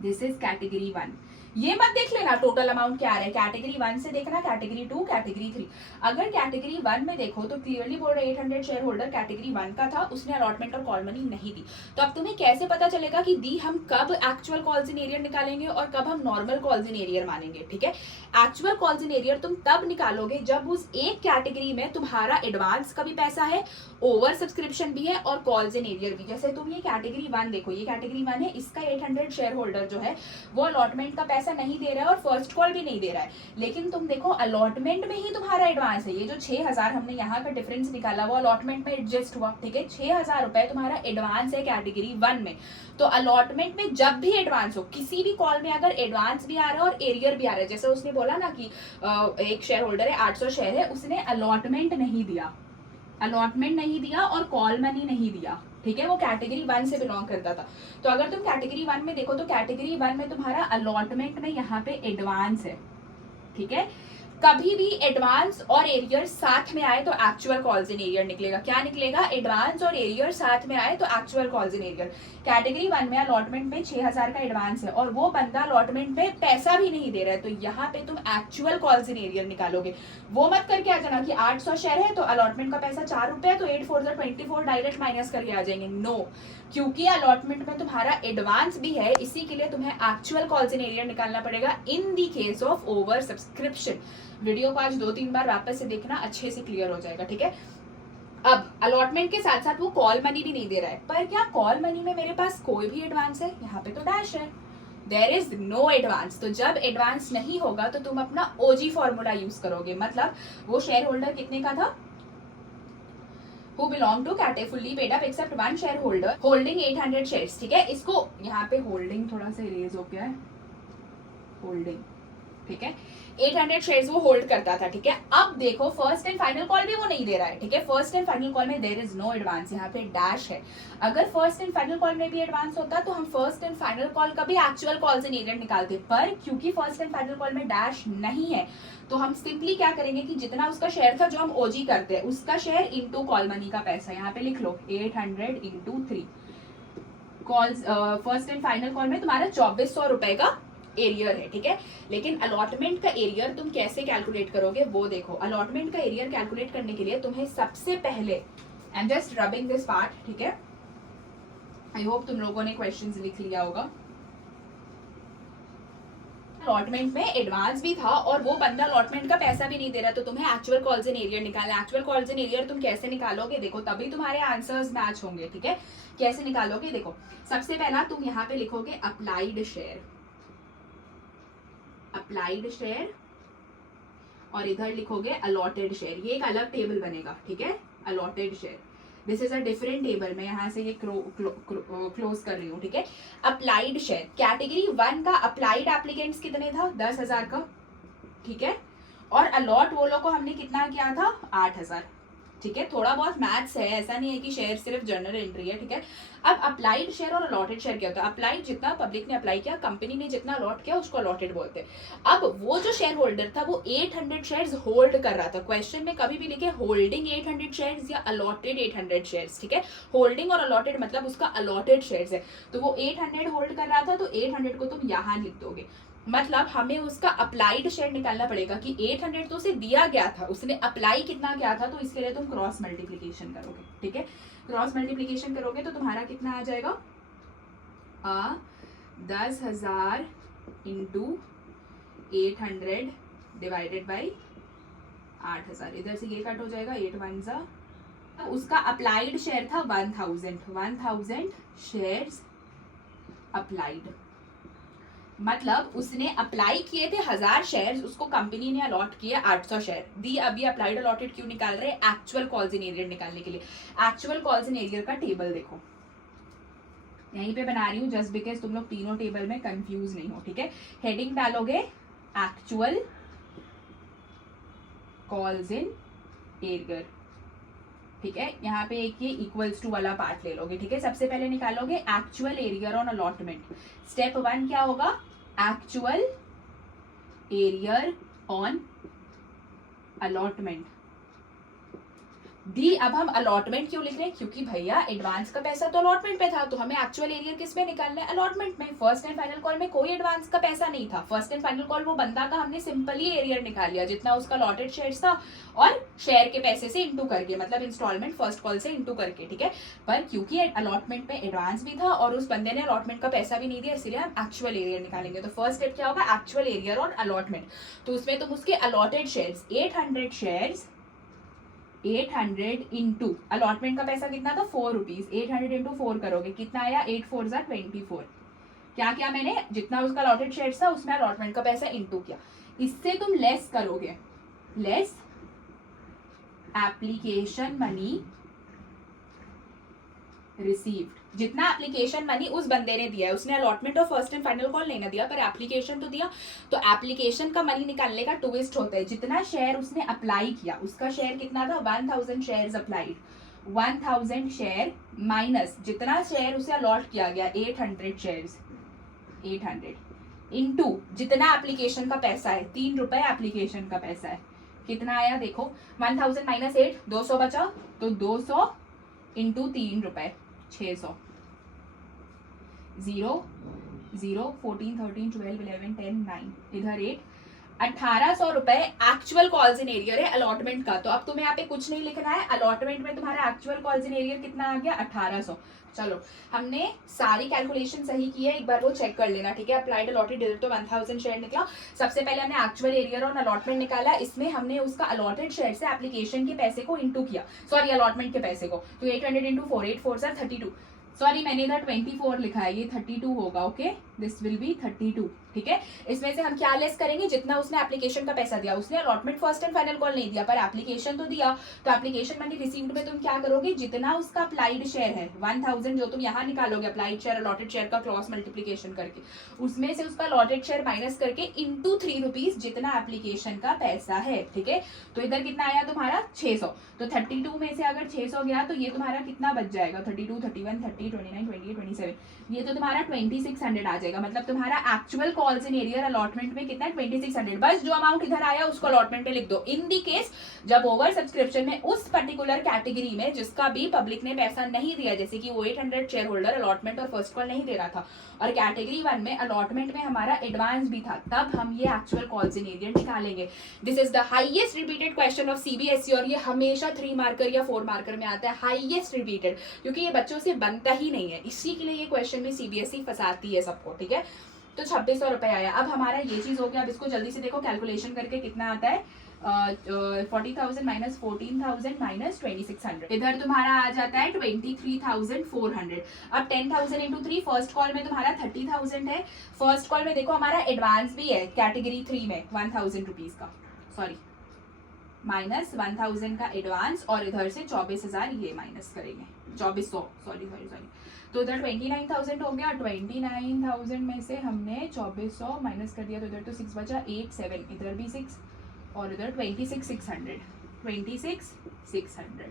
दिस इज कैटेगरी 1. ये मत देख लेना टोटल अमाउंट क्या आ रहा है, कैटेगरी 1 से देखना, कैटेगरी 2, कैटेगरी 3. अगर कैटेगरी 1 में देखो तो क्लियरली बोल रहे 800 शेयर होल्डर कैटेगरी 1 का था, उसने अलॉटमेंट और कॉल मनी नहीं दी. तो अब तुम्हें कैसे पता चलेगा कि दी हम कब एक्चुअल कॉल्स इन एरियर निकालेंगे और कब हम नॉर्मल कॉल्स इन एरियर मानेंगे. ठीक है, एक्चुअल कॉल्स इन एरियर तुम तब निकालोगे जब उस एक कैटेगरी में तुम्हारा एडवांस का भी पैसा है, ओवर सब्सक्रिप्शन भी है और कॉल्स इन एरियर भी. जैसे तुम ये कैटेगरी 1 देखो, ये कैटेगरी 1 है, इसका 800 शेयर होल्डर जो है वो अलॉटमेंट का पैसा नहीं दे रहा है और फर्स्ट कॉल भी नहीं दे रहा है. लेकिन तुम देखो अलॉटमेंट में ही तुम्हारा एडवांस है. ये जो 6,000 हमने यहाँ का डिफरेंस निकाला वो अलॉटमेंट में एडजस्ट हुआ. ठीक है, 6,000 रुपए तुम्हारा एडवांस है कैटेगरी 1 में. तो अलॉटमेंट में जब भी एडवांस हो, किसी भी कॉल में अगर एडवांस भी आ रहा है और एरियर भी आ रहा है, जैसे उसने बोला ना कि एक शेयर होल्डर है 800 शेयर है, उसने अलॉटमेंट नहीं दिया, अलॉटमेंट नहीं दिया और कॉल मनी नहीं दिया. ठीक है, वो कैटेगरी 1 से बिलोंग करता था. तो अगर तुम कैटेगरी 1 में देखो तो कैटेगरी 1 में तुम्हारा अलॉटमेंट में यहाँ पे एडवांस है. ठीक है, कभी भी एडवांस और एरियर साथ में आए तो एक्चुअल कॉल्स इन एरियर निकलेगा. क्या निकलेगा, एडवांस और एरियर साथ में आए तो actual calls in arrear. Category 1 में अलॉटमेंट में 6,000 का एडवांस है और वो बंदा अलॉटमेंट पे पैसा भी नहीं दे रहा है, तो यहाँ पे तुम एक्चुअल कॉल्स इन एरियर निकालोगे. वो मत करके आ जाना कि 800 शेयर है तो अलॉटमेंट का पैसा 4 रुपए है तो 8 4 24 डायरेक्ट माइनस करके आ जाएंगे. नो, क्योंकि अलॉटमेंट में तुम्हारा एडवांस भी है, इसी के लिए तुम्हें एक्चुअल कॉल्स इन एरियर निकालना पड़ेगा in the case of over subscription. Video को आज 2-3 बार वापस से देखना, अच्छे से क्लियर हो जाएगा. ठीक है, अब अलॉटमेंट के साथ साथ वो कॉल मनी भी नहीं दे रहा है, पर क्या कॉल मनी में मेरे पास कोई भी एडवांस है, यहाँ पे तो डैश है, देयर इज नो एडवांस. तो जब एडवांस नहीं होगा तो तुम अपना ओजी फॉर्मूला यूज करोगे. मतलब वो शेयर होल्डर कितने का था, who belong to category fully paid up except one shareholder holding 800 shares. ठीक है, इसको यहाँ पे होल्डिंग थोड़ा सा इरेज हो गया है, होल्डिंग ठीक है, 800 शेयर्स वो होल्ड करता था, ठीक है। अब देखो फर्स्ट एंड फाइनल कॉल भी वो नहीं दे रहा है, ठीक है। फर्स्ट एंड फाइनल कॉल में देयर इज नो एडवांस, यहाँ पे डैश है। अगर फर्स्ट एंड फाइनल कॉल में भी एडवांस होता तो हम फर्स्ट एंड फाइनल कॉल का भी एक्चुअल कॉल्स इन एरियर निकालते, पर क्योंकि फर्स्ट एंड फाइनल कॉल में डैश नहीं है तो हम सिंपली क्या करेंगे कि जितना उसका शेयर था जो हम ओजी करते हैं उसका शेयर इंटू कॉल मनी का पैसा, यहाँ पे लिख लो 800 into 3 calls. First and final call में तुम्हारा 2400 रुपए का एरियर है, ठीक है। लेकिन अलॉटमेंट का एरियर तुम कैसे कैलकुलेट करोगे वो देखो। अलॉटमेंट का एरियर कैलकुलेट करने के लिए तुम्हें सबसे पहले, I am just rubbing this part, ठीक है। आई होप तुम लोगों ने क्वेश्चंस लिख लिया होगा। अलॉटमेंट में एडवांस भी था और वो बंदा अलॉटमेंट का पैसा भी नहीं दे रहा, तो तुम्हें एक्चुअल कॉल्स इन एरियर निकालना। एक्चुअल कॉल्स इन एरियर तुम कैसे निकालोगे देखो, तभी तुम्हारे आंसर्स मैच होंगे, ठीक है। कैसे निकालोगे देखो, सबसे पहला तुम यहाँ पे लिखोगे अप्लाइड शेयर, अप्लाइड शेयर, और इधर लिखोगे अलॉटेड शेयर। ये एक अलग टेबल बनेगा, ठीक है। Allotted share, this is a different table. मैं यहाँ से ये क्लोज कर रही हूँ, ठीक है। अप्लाइड शेयर कैटेगरी 1 का अप्लाइड एप्लीकेंट्स कितने था, 10,000 का, ठीक है। और अलॉट वो लोग को हमने कितना किया था, 8,000, ठीक है। थोड़ा बहुत मैथ्स है, ऐसा नहीं है कि शेयर सिर्फ जनरल एंट्री है, ठीक है। अब अप्लाइड शेयर और अलॉटेड शेयर क्या होता है। अप्लाइड जितना पब्लिक ने अप्लाई किया, कंपनी ने जितना अलॉट किया उसको अलॉटेड बोलते हैं। अब वो जो शेयर होल्डर था वो 800 शेयर्स होल्ड कर रहा था। क्वेश्चन में कभी भी लिखे होल्डिंग 800 शेयर्स या अलॉटेड 800 शेयर्स, ठीक है। होल्डिंग और अलॉटेड मतलब उसका अलॉटेड शेयर्स है, तो वो 800 होल्ड कर रहा था, तो 800 को तुम यहाँ लिख दोगे। मतलब हमें उसका अप्लाइड शेयर निकालना पड़ेगा कि 800 तो उसे दिया गया था, उसने अप्लाई कितना किया था, तो इसके लिए तुम क्रॉस मल्टीप्लीकेशन करोगे, ठीक है। क्रॉस मल्टीप्लीकेशन करोगे तो तुम्हारा कितना आ जाएगा, 10,000 इंटू 800 डिवाइडेड बाई 8,000। इधर से ये कट हो जाएगा, 8 1 जा। उसका अप्लाइड शेयर था 1000 शेयर्स अप्लाइड, मतलब उसने अप्लाई किए थे 1000 शेयर्स, उसको कंपनी ने अलॉट किए 800 शेयर दी। अभी अप्लाइड अलॉटेड क्यों निकाल रहे हैं, एक्चुअल कॉल्स इन एरियर निकालने के लिए। एक्चुअल कॉल्स इन एरियर का टेबल देखो, यहीं पे बना रही हूँ जस्ट बिकॉज तुम लोग तीनों टेबल में कंफ्यूज नहीं हो, ठीक है। हेडिंग डालोगे एक्चुअल कॉल्स इन एरियर, ठीक है। यहाँ पे एक ये इक्वल्स टू वाला पार्ट ले लोगे, ठीक है। सबसे पहले निकालोगे actual arrear on allotment. Step 1 क्या होगा, एक्चुअल एरियर ऑन अलॉटमेंट दी। अब हम अलॉटमेंट क्यों लिख रहे हैं, क्योंकि भैया एडवांस का पैसा तो अलॉटमेंट पे था, तो हमें एक्चुअल एरियर किस में निकालना है, अलॉटमेंट में। फर्स्ट एंड फाइनल कॉल में कोई एडवांस का पैसा नहीं था। फर्स्ट एंड फाइनल कॉल वो बंदा का हमने सिंपली एरियर निकाल लिया, जितना उसका अलॉटेड शेयर्स था और शेयर के पैसे से इंटू करके, मतलब इंस्टॉलमेंट फर्स्ट कॉल से इंटू करके, ठीक है। पर क्योंकि अलॉटमेंट में एडवांस भी था और उस बंदे ने अलॉटमेंट का पैसा भी नहीं दिया, इसलिए हम एक्चुअल एरियर निकालेंगे। तो फर्स्ट स्टेप क्या होगा, एक्चुअल एरियर और अलॉटमेंट। तो उसमें तुम उसके allotted shares 800 shares 800 into allotment का पैसा कितना था, 4 रुपीज, 800 इंटू 4 करोगे कितना आया, 8 4 जा 24। क्या किया मैंने, जितना उसका अलॉटेड शेयर्स था उसमें अलॉटमेंट का पैसा इंटू किया। इससे तुम लेस करोगे, लेस एप्लीकेशन मनी रिसीव्ड। जितना एप्लीकेशन मनी उस बंदे ने दिया है, उसने अलॉटमेंट और फर्स्ट एंड फाइनल कॉल नहीं ना दिया, पर एप्लीकेशन तो दिया, तो एप्लीकेशन का मनी निकालने का ट्विस्ट होता है। जितना शेयर उसने अप्लाई किया, उसका शेयर कितना था, 1000 शेयर्स अप्लाइड, 1000 शेयर माइनस जितना शेयर उसे अलॉट किया गया 800 शेयर्स, 800 इंटू जितना एप्लीकेशन का पैसा है, 3 रुपए एप्लीकेशन का पैसा है, कितना आया देखो, 1000 माइनस 8 200 बचा, तो 200 इंटू 3 रुपए 600, 0 0 14 13 12 11 10 9, इधर 8, 1800 रुपए एक्चुअल कॉल्स इन एरियर है अलॉटमेंट का। तो अब तुम्हें यहाँ पे कुछ नहीं लिखना है, अलॉटमेंट में तुम्हारा एक्चुअल कॉल्स इन एरियर कितना आ गया, 1800। चलो हमने सारी कैलकुलेशन सही की है, एक बार वो चेक कर लेना, ठीक है। अप्लाइड अलॉटेड डिजिट तो 1000 शेयर निकला। सबसे पहले हमने एक्चुअल एरियर और अलॉटमेंट निकाला, इसमें हमने उसका अलॉटेड शेयर से एप्लीकेशन के पैसे को इंटू किया, सॉरी अलॉटमेंट के पैसे को, तो 800 इंटू 4 8 4 32, सॉरी मैंने इधर 24 लिखा है, ये 32 होगा। ओके, दिस विल बी 32, ठीक है। इसमें से हम क्या लेस करेंगे, जितना उसने एप्लीकेशन का पैसा दिया, उसने allotment first and final call नहीं दिया पर एप्लीकेशन तो दिया, तो एप्लीकेशन मनी रिसीव्ड में तुम क्या करोगे, जितना उसका अप्लाइड शेयर है 1000 जो तुम यहाँ निकालोगे अप्लाइड शेयर अलॉटेड शेयर का क्रॉस मल्टीप्लीकेशन करके, उसमें से उसका अलॉटेड शेयर माइनस करके इंटू 3 रुपीज जितना एप्लीकेशन का पैसा है, ठीक है। तो इधर कितना आया तुम्हारा 600, तो 32 में से अगर 600 गया तो ये तुम्हारा कितना बच जाएगा, 32, 31, 30, 29, 28, 27, ये तो तुम्हारा 2600 आ जाएगा। मतलब तुम्हारा actual calls in arrear allotment में कितना है 2600। बस जो अमाउंट इधर आया उसको अलॉटमेंट में लिख दो। इन दी केस जब ओवर सब्सक्रिप्शन में उस पर्टिकुलर कैटेगरी में जिसका भी पब्लिक ने पैसा नहीं दिया, जैसे कि वो 800 शेयर होल्डर अलॉटमेंट और फर्स्ट कॉल नहीं दे रहा था और कैटेगरी 1 में अलॉटमेंट में हमारा एडवांस भी था, तब हम ये एक्चुअल कॉल्स इन एरियर निकालेंगे। This is the highest repeated question of CBSE और ये हमेशा 3 मार्कर या 4 मार्कर में आता है, हाईएस्ट रिपीटेड, क्योंकि ये बच्चों से बनता ही नहीं है, इसी के लिए ये क्वेश्चन में सीबीएसई फंसाती है सबको, ठीक है। तो 2600 रुपए आया। अब हमारा ये चीज हो गया, अब इसको जल्दी से देखो कैलकुलेशन करके कितना आता है, 40,000 माइनस 14,000 माइनस 2600, इधर तुम्हारा आ जाता है 23,400। अब 10,000 इंटू 3, फर्स्ट कॉल में तुम्हारा 30,000 है, फर्स्ट कॉल में देखो हमारा एडवांस भी है कैटेगरी 3 में 1000 रुपीज का, सॉरी माइनस 1000 का एडवांस और इधर से 24,000 ये माइनस करेंगे, 2400, सॉरी, तो इधर 29,000 हो गया। 29,000 में से हमने 2400 माइनस कर दिया तो इधर तो 6 बचा, 87, इधर भी 6 और इधर 26,600, 26,600,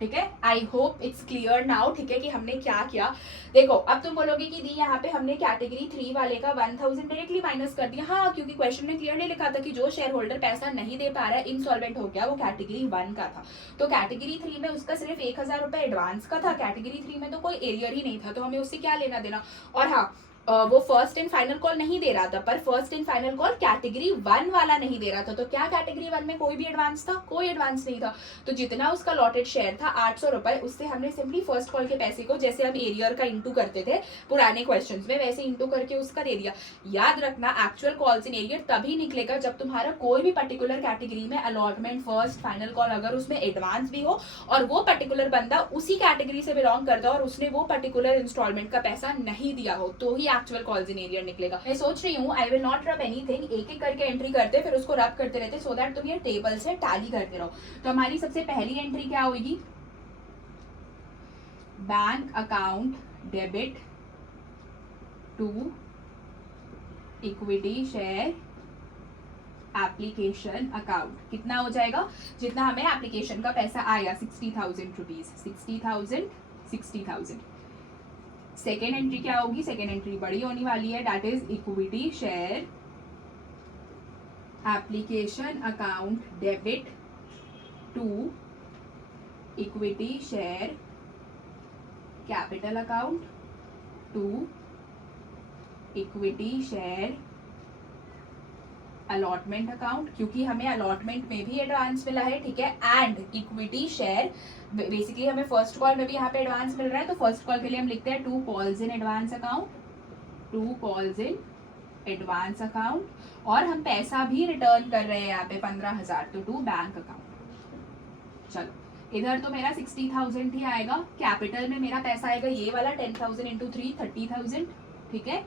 ठीक है। I hope it's clear now, ठीक है, कि हमने क्या किया। देखो अब तुम बोलोगे कि दी यहाँ पे हमने कैटेगरी 3 वाले का 1000 डायरेक्टली माइनस कर दिया, हाँ, क्योंकि क्वेश्चन में क्लियरली लिखा था कि जो शेयर होल्डर पैसा नहीं दे पा रहा है, इंसॉल्वेंट हो गया, वो कैटेगरी 1 का था, तो कैटेगरी 3 में उसका सिर्फ 1000 रुपए एडवांस का था, कैटेगरी 3 में तो कोई एरियर ही नहीं था, तो हमें उससे क्या लेना देना। और हाँ, वो फर्स्ट एंड फाइनल कॉल नहीं दे रहा था, पर first and final call category 1 वाला नहीं दे रहा था, तो क्या कैटेगरी 1 में कोई भी एडवांस था, कोई एडवांस नहीं था, तो जितना उसका लॉटेड शेयर था 800 रुपए, उससे हमने सिंपली फर्स्ट कॉल के पैसे को जैसे हम एरियर का इंटू करते थे पुराने क्वेश्चंस में, वैसे इंटू करके उसका दे दिया। याद रखना एक्चुअल कॉल्स इन एरियर तभी निकलेगा जब तुम्हारा कोई भी पर्टिकुलर कैटेगरी में अलॉटमेंट फर्स्ट फाइनल कॉल अगर उसमें एडवांस भी हो और वो पर्टिकुलर बंदा उसी कैटेगरी से बिलोंग करता है और उसने वो पर्टिकुलर इंस्टॉलमेंट का पैसा नहीं दिया हो, तो ही एक्चुअल कॉल्स इन एरियर निकलेगा। मैं सोच रही हूँ आई विल नॉट रब एनीथिंग, एक एक करके एंट्री करते फिर उसको रब करते रहते, सो दैट तुम ये टेबल से टैली करते रहो। तो हमारी सबसे पहली एंट्री क्या होगी, bank account debit to equity share application account, कितना हो जाएगा, जितना हमें एप्लीकेशन का पैसा आया 60,000 रुपीज, 60,000। सेकेंड एंट्री क्या होगी, सेकेंड एंट्री बड़ी होने वाली है, that is equity share application account debit to equity share capital account to equity share allotment account, क्योंकि हमें अलॉटमेंट में भी एडवांस मिला है, ठीक है, एंड इक्विटी शेयर बेसिकली हमें फर्स्ट कॉल में भी यहाँ पे एडवांस मिल रहा है, तो फर्स्ट कॉल के लिए हम लिखते हैं 2 calls in advance account, 2 calls in advance account, और हम पैसा भी रिटर्न कर रहे हैं यहाँ पे 15,000, तो टू बैंक अकाउंट। चलो इधर तो मेरा 60,000 ही आएगा, कैपिटल में मेरा पैसा आएगा ये वाला 10,000 इंटू 3 30,000, ठीक है।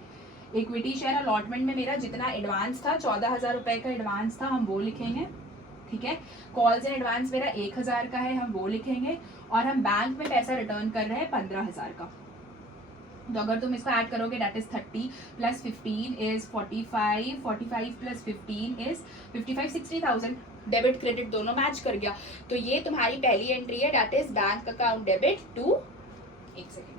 इक्विटी शेयर अलॉटमेंट में मेरा जितना एडवांस था 14,000 रुपए का एडवांस था, हम वो लिखेंगे, ठीक है। कॉल्स इन एडवांस मेरा 1,000 का है, हम वो लिखेंगे, और हम बैंक में पैसा रिटर्न कर रहे हैं 15,000 का, तो अगर तुम इसको ऐड करोगे that is 30 plus 15 is 45, 45 plus 15 is 55, 60,000, debit credit दोनों मैच कर गया, तो ये तुम्हारी पहली एंट्री है, that is bank account debit to, एक second,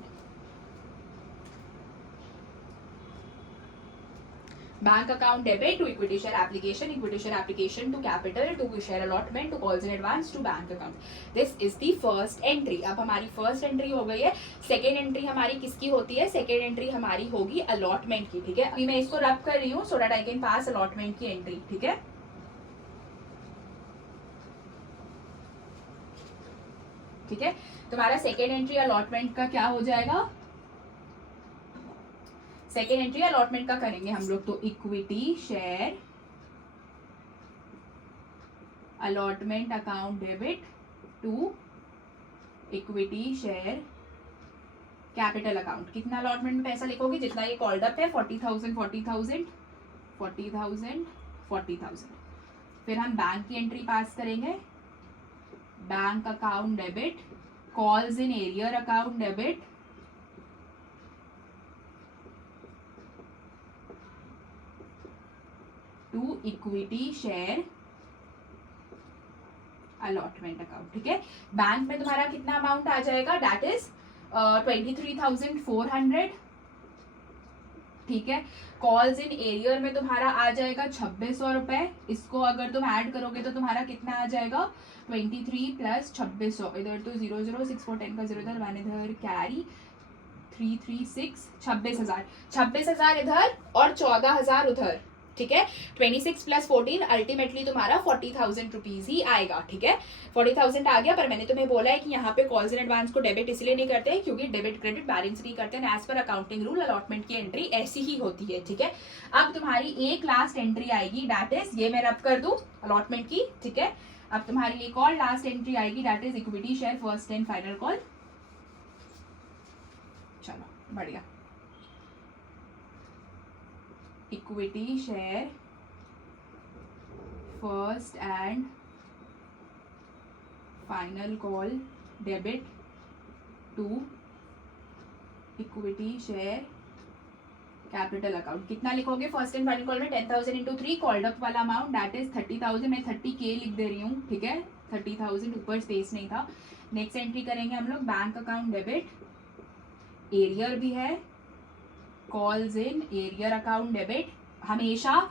bank account debit to equity share application to capital to share allotment to calls in advance to bank account, this is the first entry. अब हमारी first entry हो गई है। Second entry हमारी किसकी होती है, सेकेंड एंट्री हमारी होगी अलॉटमेंट की, ठीक है। अभी मैं इसको रब कर रही हूँ so that I can pass allotment की एंट्री, ठीक है। ठीक है, तुम्हारा सेकेंड एंट्री अलॉटमेंट का क्या हो जाएगा, सेकेंड एंट्री अलॉटमेंट का करेंगे हम लोग, तो equity share allotment account debit to equity share capital account, कितना अलॉटमेंट में पैसा लिखोगे, जितना ये कॉल्ड अप है 40,000 40,000 40,000 40,000। फिर हम बैंक की एंट्री पास करेंगे, bank account debit, calls in arrear account debit, to equity share allotment account. ठीक है, बैंक में तुम्हारा कितना अमाउंट आ जाएगा, दैट इज 23,400। ठीक है, कॉल्स इन एरियर में तुम्हारा आ जाएगा 2600 रुपए। इसको अगर तुम ऐड करोगे तो तुम्हारा कितना आ जाएगा, 23 प्लस 2600, इधर तो 0 0 6 4 10 का 0 इधर, 1 इधर, कैरी 3 3 6 26,000, 26,000 इधर और 14,000 उधर। ठीक है, 26 प्लस 14 अल्टीमेटली तुम्हारा 40,000 रुपीज ही आएगा। ठीक है, 40,000 आ गया, पर मैंने तुम्हें बोला है कि यहाँ पे कॉल्स इन एडवांस को डेबिट इसलिए नहीं करते क्योंकि डेबिट क्रेडिट बैलेंस नहीं करते हैं। As per accounting rule allotment की एंट्री ऐसी ही होती है। ठीक है, अब तुम्हारी एक लास्ट एंट्री आएगी, दैट इज, ये मैं रब कर दूं अलॉटमेंट की। ठीक है, अब तुम्हारी एक और लास्ट एंट्री आएगी, that is equity share first and final call. चलो बढ़िया, equity share first and final call debit to equity share capital account. कितना लिखोगे फर्स्ट एंड फाइनल कॉल में, 10,000 इंटू 3, कॉल्ड अप वाला अमाउंट दैट इज 30,000। मैं 30K लिख दे रही हूँ। ठीक है, 30,000 ऊपर स्पेस नहीं था। नेक्स्ट एंट्री करेंगे हम लोग, बैंक अकाउंट डेबिट, एरियर भी है, calls in arrear account debit. हमेशा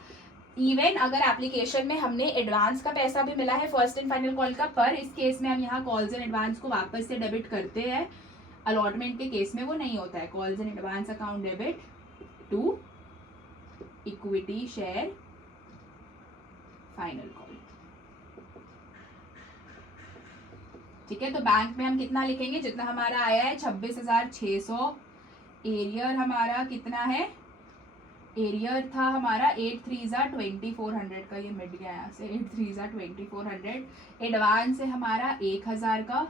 इवन अगर एप्लीकेशन में हमने एडवांस का पैसा भी मिला है फर्स्ट एंड फाइनल कॉल का, पर इस केस में हम यहाँ कॉल्स इन एडवांस को वापस से डेबिट करते हैं। अलॉटमेंट के केस में वो नहीं होता है। Calls in advance account debit to equity share final call. ठीक है, तो बैंक में हम कितना लिखेंगे, जितना हमारा आया है 26,600। एरियर हमारा कितना है, एरियर था हमारा 8 3 2400 का, ये मिट गया यहाँ से, 8 3 2400। एडवांस है हमारा 1,000 का,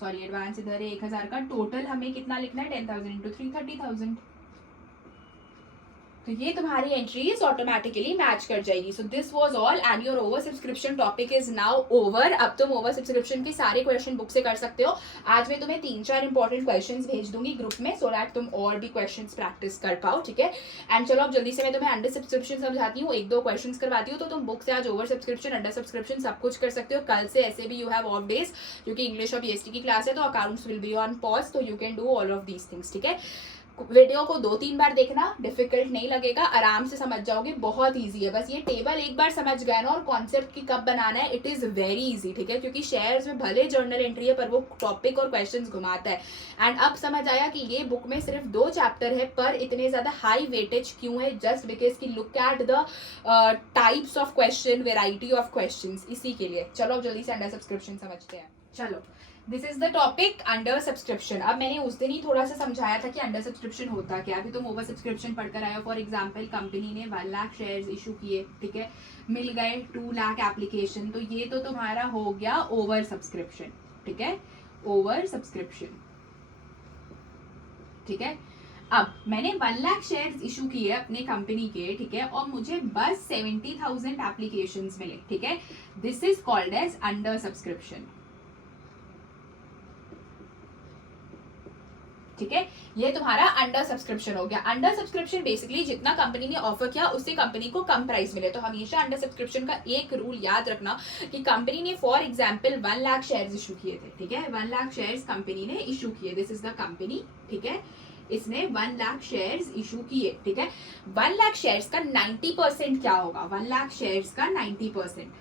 सॉरी एडवांस इधर है 1,000 का। टोटल हमें कितना लिखना है, 10,000 इंटू 3 30,000। तो ये तुम्हारी एंट्रीज ऑटोमेटिकली मैच कर जाएगी। So this was all and your over subscription topic is now over. अब तुम ओवर सब्सक्रिप्शन के सारे क्वेश्चन बुक से कर सकते हो। आज मैं तुम्हें 3-4 इंपॉर्टेंट क्वेश्चंस भेज दूंगी ग्रुप में, सो दैट तुम और भी क्वेश्चंस प्रैक्टिस कर पाओ। ठीक है, एंड चलो अब जल्दी से मैं तुम्हें अंडर सब्सक्रिप्शन समझाती हूँ, 1-2 क्वेश्चंस करवाती हूँ, तो तुम बुक से आज ओवर सब्सक्रिप्शन, अंडर सब्सक्रिप्शन सब कुछ कर सकते हो। कल से ऐसे भी यू हैव ऑफ डेज, क्योंकि इंग्लिश और PST की क्लास है, तो accounts will be on pause, तो you can do all of these things. ठीक है, वीडियो को 2-3 बार देखना, डिफिकल्ट नहीं लगेगा, आराम से समझ जाओगे, बहुत इजी है। बस ये टेबल एक बार समझ गए ना, और कॉन्सेप्ट की कब बनाना है, इट इज वेरी इजी। ठीक है, क्योंकि शेयर्स में भले जर्नल एंट्री है, पर वो टॉपिक और क्वेश्चंस घुमाता है। एंड अब समझ आया कि ये बुक में सिर्फ 2 चैप्टर है, पर इतने ज्यादा हाई वेटेज क्यों है, जस्ट बिकॉज की look at the types of question, variety of question, इसी के लिए। चलो अब जल्दी से अंडर सब्सक्रिप्शन समझते हैं। चलो, this is the topic under subscription. अब मैंने उस दिन ही थोड़ा सा समझाया था कि अंडर सब्सक्रिप्शन होता क्या। अभी तुम ओवर सब्सक्रिप्शन पढ़कर आए हो। फॉर एग्जांपल, कंपनी ने 1 लाख शेयर्स इशू किए, ठीक है, मिल गए 2 लाख एप्लीकेशन, तो ये तो तुम्हारा हो गया ओवर सब्सक्रिप्शन। ठीक है, ओवर सब्सक्रिप्शन। ठीक है, अब मैंने 1 लाख शेयर्स इशू किए अपने कंपनी के, ठीक है, और मुझे बस 70,000 एप्लीकेशंस मिले। ठीक है, this is called as under subscription. ठीक है, ये तुम्हारा अंडर सब्सक्रिप्शन हो गया। अंडर सब्सक्रिप्शन बेसिकली जितना कंपनी ने ऑफर किया उससे कंपनी को कम प्राइस मिले। तो हमेशा अंडर सब्सक्रिप्शन का एक रूल याद रखना कि कंपनी ने for example 1 lakh shares issue किए थे। ठीक है, 1 लाख शेयर्स कंपनी ने इशू किए, दिस इज द कंपनी। ठीक है, इसने 1 लाख शेयर्स इशू किए। ठीक है, 1 लाख शेयर्स का 90% क्या होगा, 1 लाख शेयर्स का 90%,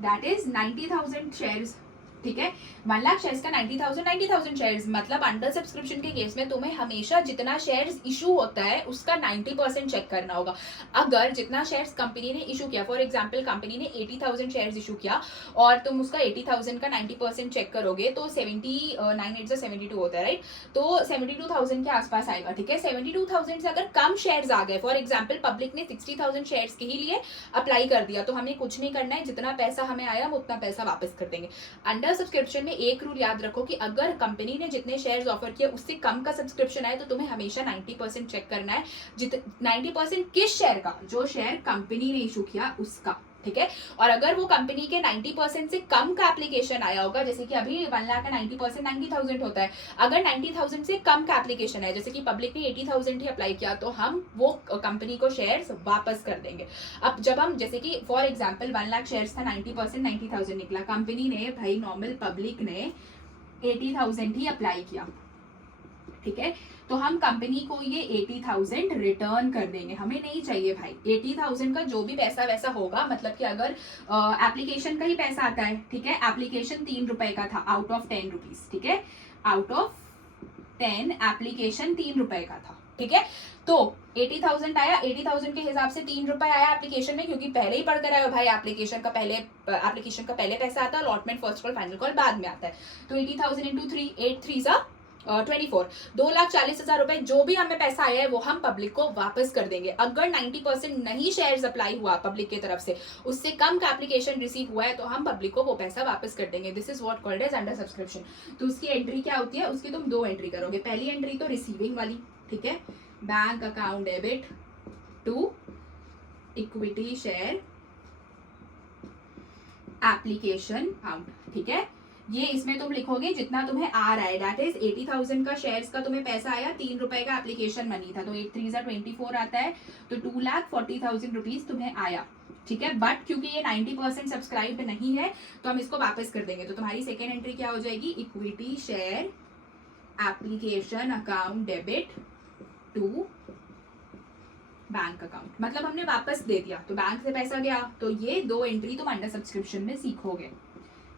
दैट इज 90,000 शेयर्स। ठीक है, 1 लाख शेयर्स का 90,000 शेयर्स, मतलब अंडर सब्सक्रिप्शन के केस में तुम्हें हमेशा जितना शेयर्स इशू होता है उसका 90% चेक करना होगा। अगर जितना शेयर्स कंपनी ने इशू किया, फॉर एग्जांपल कंपनी ने 80,000 शेयर्स इशू किया और तुम उसका 80,000 का 90% चेक करोगे तो 72 होता है, राइट, तो 72,000 के आसपास आएगा। ठीक है, 72,000 से अगर कम शेयर्स आ गए, फॉर एग्जाम्पल पब्लिक ने 60,000 शेयर्स के ही लिए अप्लाई कर दिया, तो हमें कुछ नहीं करना है, जितना पैसा हमें आया हम उतना पैसा वापस कर देंगे। अंडर अंडर सब्सक्रिप्शन में एक रूल याद रखो कि अगर कंपनी ने जितने शेयर्स ऑफर किए उससे कम का सब्सक्रिप्शन आए तो तुम्हें हमेशा 90% चेक करना है। 90% किस शेयर का? जो शेयर कंपनी ने इशू किया उसका, ठीक है। और अगर वो कंपनी के 90% से कम का एप्लीकेशन आया होगा, जैसे कि अभी 1 लाख का 90% 90,000 होता है, अगर 90,000 से कम का एप्लीकेशन है, जैसे कि पब्लिक ने 80,000 ही अप्लाई किया, तो हम वो कंपनी को शेयर्स वापस कर देंगे। अब जब हम, जैसे कि फॉर एग्जाम्पल 1 लाख शेयर्स था, 90% 90,000 निकला, कंपनी ने, भाई नॉर्मल पब्लिक ने 80,000 ही अप्लाई किया, ठीक है, तो हम कंपनी को ये 80,000 रिटर्न कर देंगे। हमें नहीं चाहिए भाई 80,000 का जो भी पैसा वैसा होगा, मतलब कि अगर एप्लीकेशन का ही पैसा आता है, ठीक है, एप्लीकेशन 3 रुपए का था आउट ऑफ 10 रुपीज, ठीक है, आउट ऑफ 10 एप्लीकेशन 3 रुपए का था, ठीक है, तो 80,000 आया, 80,000 के हिसाब से 3 रुपए आया एप्लीकेशन में, क्योंकि पहले ही पढ़कर आए हो भाई, एप्लीकेशन का पहले पैसा आता है, allotment, first call, final call बाद में आता है। तो 80,000 इंटू 3, 8 3 सा 24, 2,40,000 रुपए जो भी हमें पैसा आया है वो हम पब्लिक को वापस कर देंगे। अगर 90% नहीं शेयर्स अप्लाई हुआ पब्लिक की तरफ से, उससे कम का एप्लीकेशन रिसीव हुआ है, तो हम पब्लिक को वो पैसा वापस कर देंगे। This is what called as under subscription. तो उसकी एंट्री क्या होती है? उसकी तुम 2 एंट्री करोगे। पहली एंट्री तो रिसीविंग वाली, ठीक है, bank account debit to equity share application account, ठीक है, ये इसमें तुम लिखोगे जितना तुम्हें आ रहा है, दैट इज 80,000 का शेयर्स का तुम्हें पैसा आया, 3 रुपए का एप्लीकेशन मनी था, तो 8 3 24 आता है, तो 2,40,000 रुपीज तुम्हें आया, ठीक है। बट क्योंकि ये 90% सब्सक्राइब नहीं है तो हम इसको वापस कर देंगे। तो तुम्हारी सेकेंड एंट्री क्या हो जाएगी? Equity share application account debit to bank account, मतलब हमने वापस दे दिया, तो बैंक से पैसा गया, तो ये 2 एंट्री तुम अंडर सब्सक्रिप्शन में सीखोगे।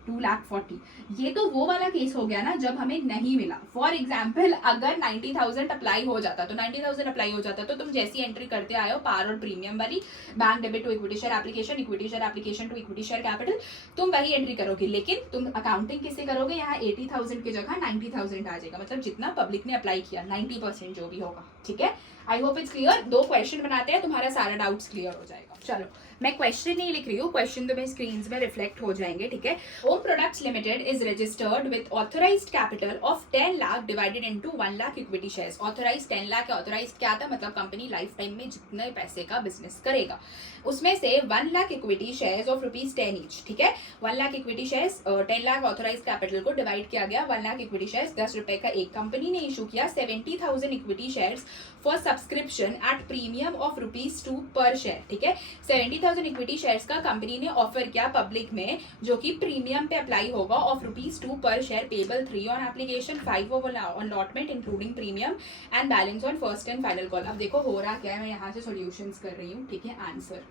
2,40,000, ये तो वो वाला केस हो गया ना जब हमें नहीं मिला। फॉर एग्जाम्पल अगर 90,000 अप्लाई हो जाता, तो 90,000 अप्लाई हो जाता तो तुम जैसी एंट्री करते आए हो पार और प्रीमियम वाली, bank debit to equity share application, equity share application to equity share capital, तुम वही एंट्री करोगे, लेकिन तुम अकाउंटिंग किससे करोगे? यहाँ 80,000 की जगह 90,000 आ जाएगा, मतलब जितना पब्लिक ने अप्लाई किया 90% जो भी होगा, ठीक है। I hope it's clear. 2 question बनाते हैं, तुम्हारा सारा डाउट्स क्लियर हो जाएगा। चलो, मैं क्वेश्चन नहीं लिख रही हूँ, क्वेश्चन तो मैं स्क्रीन में रिफ्लेक्ट हो जाएंगे, ठीक है। Home products limited is registered with authorised capital of 10 lakh divided into 1 lakh equity shares. Authorised 10 lakh है। ऑथराइज्ड क्या था? मतलब कंपनी लाइफ टाइम में जितने पैसे का बिजनेस करेगा उसमें से 1 lakh equity shares of ₹10 each, ठीक है। 1 lakh equity shares, 10 lakh authorised capital को डिवाइड किया गया, 1 लाख इक्विटी शेयर्स 10 रुपए का एक। कंपनी ने इशू किया 70,000 equity shares for subscription at premium of ₹2 पर शेयर, ठीक है। 70,000 इक्विटी शेयर्स का कंपनी ने ऑफर किया पब्लिक में, जो कि प्रीमियम पे अप्लाई होगा, ऑफ ₹2 पर share, payable 3 on application, 5 on allotment including premium and balance on first and final call. अब देखो हो रहा क्या है, मैं यहाँ से सॉल्यूशंस कर रही हूँ, ठीक है। आंसर,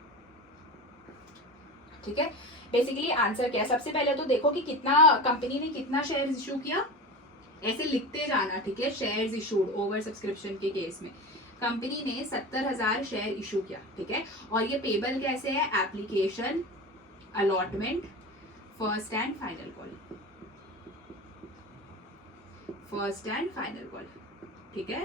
ठीक है, बेसिकली आंसर क्या है? सबसे पहले तो देखो कि कितना कंपनी ने कितना शेयर इशू किया, ऐसे लिखते जाना, ठीक है। शेयर्स इशूड ओवर सब्सक्रिप्शन के केस में कंपनी ने 70,000 शेयर इशू किया, ठीक है। और ये पेबल कैसे है? Application, allotment, first and final call, first and final call, ठीक है।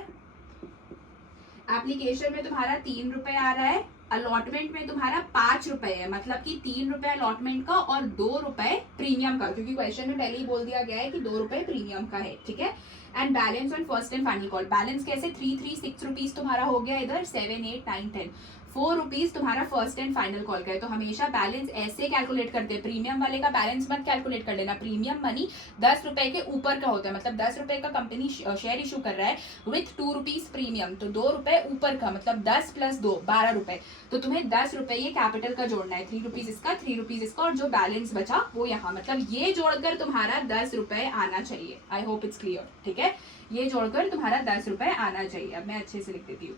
एप्लीकेशन में तुम्हारा 3 रुपए आ रहा है, अलॉटमेंट में तुम्हारा 5 रुपए है, मतलब कि 3 रुपए अलॉटमेंट का और 2 रुपए प्रीमियम का, क्योंकि क्वेश्चन में पहले ही बोल दिया गया है कि 2 रुपए प्रीमियम का है, ठीक है। And balance on first and final call, balance कैसे? 336 रुपीज तुम्हारा हो गया इधर, 7 8 9 10, 4 रुपीज तुम्हारा फर्स्ट एंड फाइनल कॉल का है। तो हमेशा बैलेंस ऐसे कैलकुलेट करते हैं, प्रीमियम वाले का बैलेंस मत कैलकुलेट कर लेना। प्रीमियम मनी 10 रुपए के ऊपर का होता है, मतलब 10 रुपए का कंपनी शेयर इशू कर रहा है विथ 2 रुपीज प्रीमियम, तो 2 रुपए ऊपर का, मतलब 10 + 2 12 रुपए। तो तुम्हें 10 रुपए ये कैपिटल का जोड़ना है, 3 रुपीज इसका, 3 रुपीज इसका, और जो बैलेंस बचा वो यहाँ, मतलब ये जोड़कर तुम्हारा 10 रुपए आना चाहिए। आई होप इट्स क्लियर, ठीक है। ये जोड़कर तुम्हारा 10 रुपए आना चाहिए। अब मैं अच्छे से लिख देती हूँ,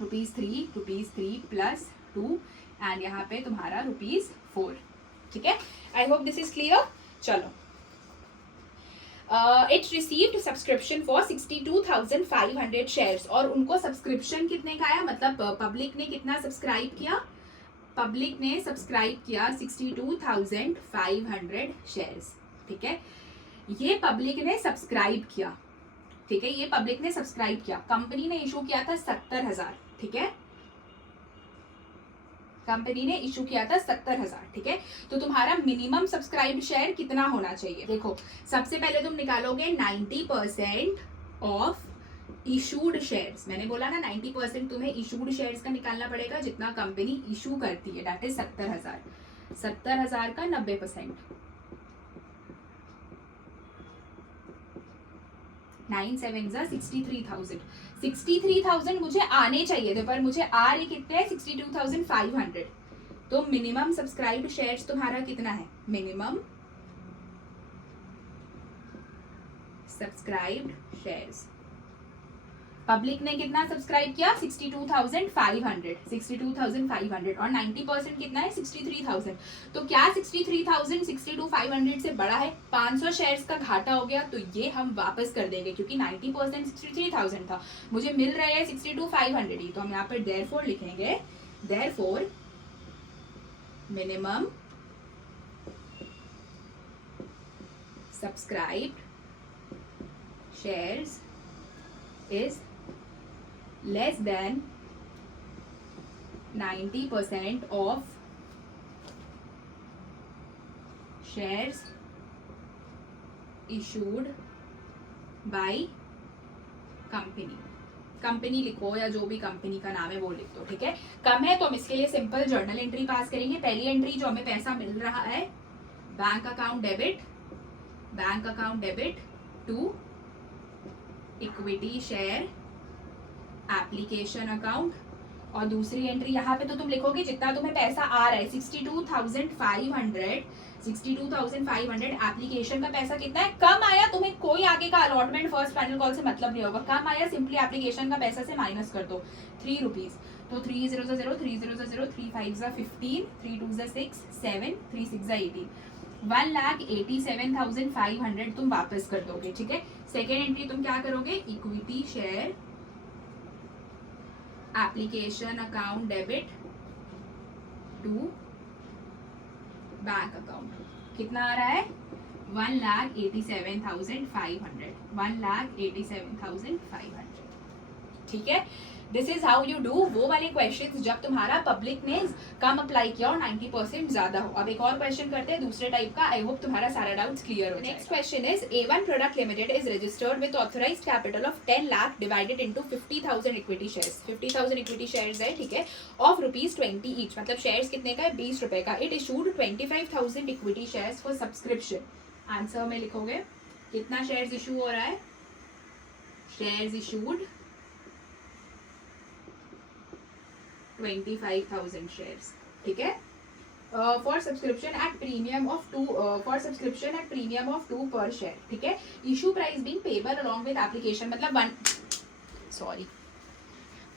₹3 + 2 एंड यहाँ पे तुम्हारा ₹4, ठीक है। I hope this is clear. चलो, it received subscription for 62,500 shares, और उनको सब्सक्रिप्शन कितने का आया? मतलब पब्लिक ने कितना सब्सक्राइब किया? पब्लिक ने सब्सक्राइब किया 62,500 शेयर्स, ठीक है। ये पब्लिक ने सब्सक्राइब किया, ठीक है, ये पब्लिक ने सब्सक्राइब किया। कंपनी ने इशू किया था 70,000, ठीक है। कंपनी ने इशू किया था 70,000, ठीक है। तो तुम्हारा मिनिमम सब्सक्राइब्ड शेयर कितना होना चाहिए? देखो सबसे पहले तुम निकालोगे 90% ऑफ इशूड शेयर्स। मैंने बोला ना 90% तुम्हें इशूड शेयर्स का निकालना पड़ेगा जितना कंपनी इशू करती है, दैट इज 70,000। 70,000 का 90%, 9 7 63,000। 63,000 मुझे आने चाहिए थे, पर मुझे आ रहे कितने हैं? 62,500। तो मिनिमम सब्सक्राइब्ड शेयर्स तुम्हारा कितना है? मिनिमम सब्सक्राइब्ड शेयर्स, पब्लिक ने कितना सब्सक्राइब किया? 62,500। 62,500 और 90% कितना है? 63,000। तो क्या 63,000 62,500 से बड़ा है? 500 शेयर्स का घाटा हो गया, तो ये हम वापस कर देंगे क्योंकि 90% 63,000 था, मुझे मिल रहा है 62,500 ही। तो हम यहाँ पर देयरफॉर लिखेंगे, therefore minimum subscribed shares is less than 90% of shares issued by company। Company लिखो या जो भी कंपनी का नाम है वो लिख दो, ठीक है। कम है तो हम इसके लिए सिंपल जर्नल एंट्री पास करेंगे। पहली एंट्री जो हमें पैसा मिल रहा है, bank account debit to equity share application account. और दूसरी एंट्री यहाँ पे तो तुम लिखोगे जितना तुम्हें पैसा आ रहा है 62,500 एप्लीकेशन का पैसा कितना है? कम आया, तुम्हें कोई आगे का अलॉटमेंट फर्स्ट फाइनल कॉल से मतलब नहीं होगा। कम आया, सिंपली एप्लीकेशन का पैसा से माइनस कर दो 3 रुपीज। तो 3 0 0 3 0 0 3 5 15 3 2 6 7 3 6 18 1,87,500 तुम वापस कर दोगे, ठीक है। सेकेंड एंट्री तुम क्या करोगे? Equity share application account debit to bank account. कितना आ रहा है? 1,87,500। 1,87,500, ठीक है। This is how you do वो वाले क्वेश्चंस जब तुम्हारा पब्लिक ने कम अप्लाई किया और 90% ज्यादा हो। अब एक और क्वेश्चन करते हैं दूसरे टाइप का। आई होप तुम्हारा सारा डाउट्स क्लियर हो। Next question is A1 product limited is registered with authorised capital of 10 lakh divided into 50,000 equity shares. 50,000 equity shares है, ठीक है, ऑफ ₹20 ईच, मतलब शेयर्स कितने का है? 20 रुपए का। It issued 25,000 equity shares for subscription. Answer में लिखोगे कितना शेयर्स इशू हो रहा है? शेयर्स इशूड 25,000 शेयर्स, ठीक है। For subscription at premium of 2 पर शेयर, ठीक है। Issue price being payable along with application,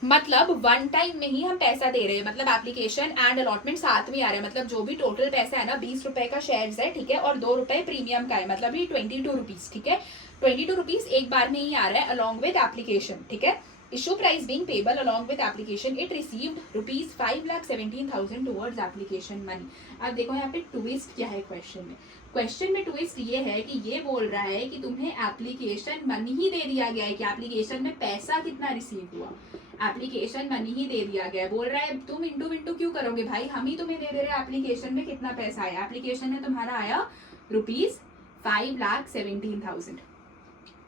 मतलब वन टाइम में ही हम पैसा दे रहे हैं, मतलब एप्लीकेशन एंड अलॉटमेंट साथ में आ रहा है। मतलब जो भी टोटल पैसा है ना 20 रुपए का शेयर्स है, ठीक है, और 2 रुपए प्रीमियम का है, मतलब ये 22 रुपीज, ठीक है। 22 रुपीज एक बार में ही आ रहा है अलोंग विद एप्लीकेशन, ठीक है। Issue price being payable along with application, it received ₹5,17,000 towards application money। अब देखो यहाँ पे ट्विस्ट क्या है क्वेश्चन में ट्विस्ट ये है कि ये बोल रहा है कि तुम्हें एप्लीकेशन मनी ही दे दिया गया है कि एप्लीकेशन में पैसा कितना रिसीव हुआ, एप्लीकेशन मनी ही दे दिया गया है। बोल रहा है तुम इंटू क्यों करोगे भाई, हम ही तुम्हें दे दे रहे हैं एप्लीकेशन में कितना पैसा आया। एप्लीकेशन में तुम्हारा आया ₹5,17,000।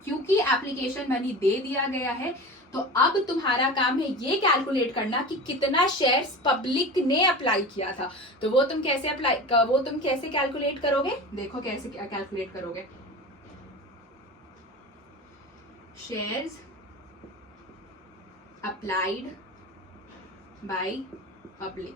क्योंकि एप्लीकेशन मनी दे दिया गया है तो अब तुम्हारा काम है ये कैलकुलेट करना कि कितना शेयर्स पब्लिक ने अप्लाई किया था। तो वो तुम कैसे कैलकुलेट करोगे? देखो कैसे कैलकुलेट करोगे। शेयर्स अप्लाइड बाय पब्लिक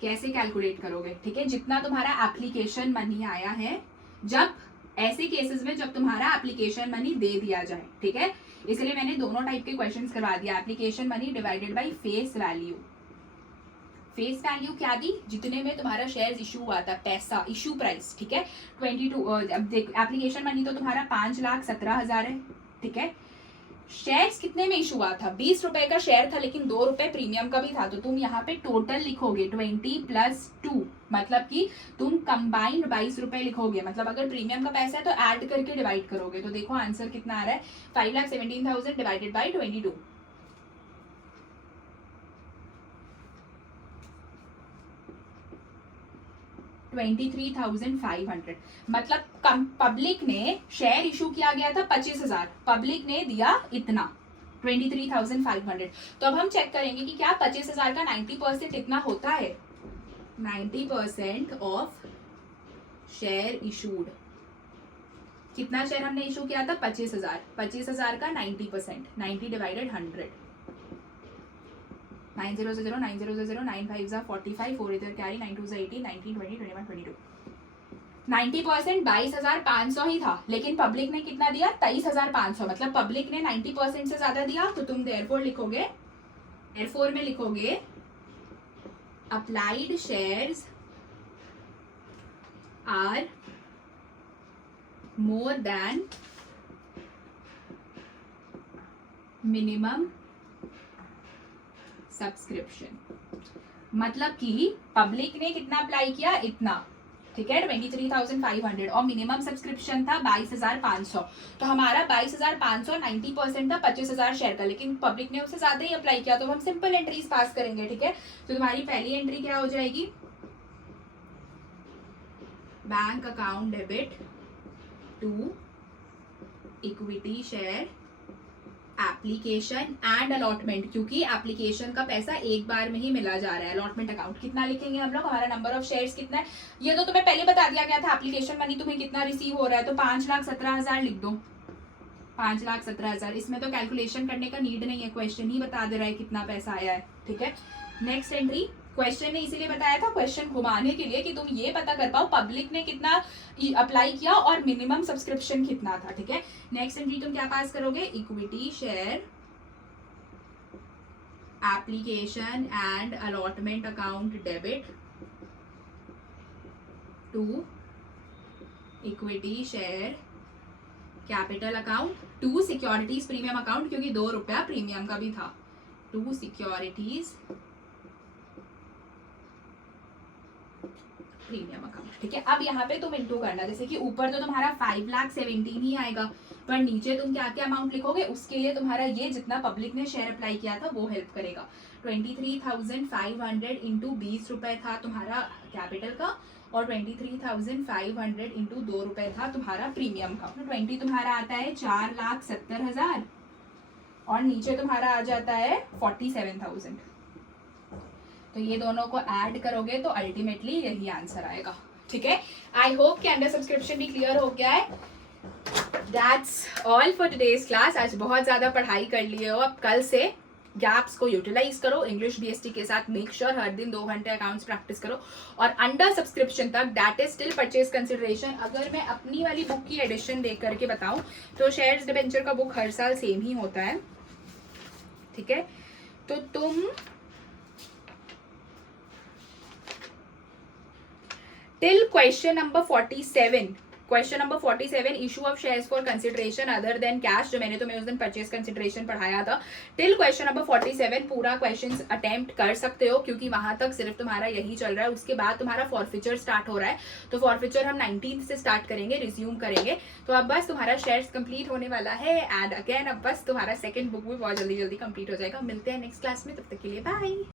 कैसे कैलकुलेट करोगे, ठीक है। जितना तुम्हारा एप्लीकेशन मनी आया है, जब ऐसे केसेस में जब तुम्हारा एप्लीकेशन मनी दे दिया जाए, ठीक है, इसलिए मैंने दोनों टाइप के क्वेश्चंस करवा दिया। Application money divided by face value. Face value क्या दी? जितने में तुम्हारा शेयर्स इशू हुआ था, पैसा इशू प्राइस, ठीक है 22। अब देख एप्लीकेशन मनी तो तुम्हारा 5,17,000 है, ठीक है। शेयर्स कितने में इशू हुआ था? 20 रुपए का शेयर था, लेकिन 2 रुपए प्रीमियम का भी था। तो तुम यहाँ पे टोटल लिखोगे 20 + 2, मतलब कि तुम कंबाइंड 22 रुपए लिखोगे। मतलब अगर प्रीमियम का पैसा है तो ऐड करके डिवाइड करोगे। तो देखो आंसर कितना आ रहा है, 5,17,000 डिवाइडेड बाई 22। 23,500। मतलब पब्लिक ने शेयर इशू किया गया था 25,000, पब्लिक ने दिया इतना 23,500। तो अब हम चेक करेंगे कि क्या 25,000 का 90% इतना होता है। 90% ऑफ शेयर इशूड, कितना शेयर हमने इशू किया था 25,000, 25,000 का 90%, 90 डिवाइडेड 100, 9000 9000 9 5 45, 4 इधर कैरी, 9 2 18, 19 20 21 22। 90% 22,500 ही था, लेकिन पब्लिक ने कितना दिया 23,500। मतलब पब्लिक ने 90% से ज्यादा दिया, तो तुम देयरफॉर लिखोगे, देयरफॉर में लिखोगे applied shares are more than minimum subscription. मतलब कि पब्लिक ने कितना अप्लाई किया इतना, ठीक है 23,500, और मिनिमम सब्सक्रिप्शन था 22,500। तो हमारा 22,500 90% था 25,000 शेयर का, लेकिन पब्लिक ने उससे ज्यादा ही अप्लाई किया, तो हम सिंपल एंट्रीज पास करेंगे। ठीक है, तो तुम्हारी पहली एंट्री क्या हो जाएगी, bank account debit to equity share application and allotment, क्योंकि एप्लीकेशन का पैसा एक बार में ही मिला जा रहा है। अलॉटमेंट अकाउंट कितना लिखेंगे हम लोग, हमारा नंबर ऑफ शेयर्स कितना है, ये तो तुम्हें पहले बता दिया गया था। एप्लीकेशन मनी तुम्हें कितना रिसीव हो रहा है, तो 5,17,000 लिख दो, 5,17,000। इसमें तो कैलकुलेशन करने का नीड नहीं है, क्वेश्चन ही बता दे रहा है कितना पैसा आया है। ठीक है, नेक्स्ट एंट्री, क्वेश्चन ने इसीलिए बताया था, क्वेश्चन घुमाने के लिए कि तुम ये पता कर पाओ पब्लिक ने कितना अप्लाई किया और मिनिमम सब्सक्रिप्शन कितना था। ठीक है, नेक्स्ट एंट्री तुम क्या पास करोगे, equity share application and allotment account debit to equity share capital account to securities premium account, क्योंकि 2 रुपया प्रीमियम का भी था, टू सिक्योरिटीज प्रीमियम अकाउंट। ठीक है, अब यहाँ पे तुम इंटू करना, जैसे कि ऊपर तो तुम्हारा 5,17,000 ही आएगा, पर नीचे तुम क्या क्या अमाउंट लिखोगे, उसके लिए तुम्हारा ये जितना पब्लिक ने शेयर अप्लाई किया था वो हेल्प करेगा। 23,500 इंटू 20 रुपए था तुम्हारा कैपिटल का, और 23,500 इंटू 2 रुपए था तुम्हारा प्रीमियम का। तो 20 तुम्हारा आता है 4,70,000, और नीचे तुम्हारा आ जाता है 47,000। तो ये दोनों को ऐड करोगे तो अल्टीमेटली यही आंसर आएगा। ठीक है, आई होप कि अंडर सब्सक्रिप्शन भी क्लियर हो गया है। That's all for today's class. आज बहुत ज्यादा पढ़ाई कर लिए हो, अब कल से गैप्स को यूटिलाइज करो, इंग्लिश बीएसटी के साथ मेक श्योर हर दिन 2 घंटे अकाउंट्स प्रैक्टिस करो, और अंडर सब्सक्रिप्शन तक that is still purchase consideration. अगर मैं अपनी वाली बुक की एडिशन देख करके बताऊं तो शेयर्स डिबेंचर का बुक हर साल सेम ही होता है। ठीक है, तो तुम till question number 47 issue of shares for consideration other than cash, जो मैंने तुम्हें उस दिन परचेज कंसिडरेशन पढ़ाया था, टिल क्वेश्चन नंबर 47 पूरा क्वेश्चन अटेम्प्ट कर सकते हो, क्योंकि वहां तक सिर्फ तुम्हारा यही चल रहा है। उसके बाद तुम्हारा फॉरफिचर स्टार्ट हो रहा है, तो फॉरफिचर हम 19 से स्टार्ट करेंगे, रिज्यूम करेंगे। तो अब बस तुम्हारा शेयर्स कंप्लीट होने वाला है, एंड अगेन अब बस तुम्हारा सेकंड बुक भी बहुत जल्दी कंप्लीट हो जाएगा। मिलते हैं नेक्स्ट क्लास में, तब तक के लिए बाय।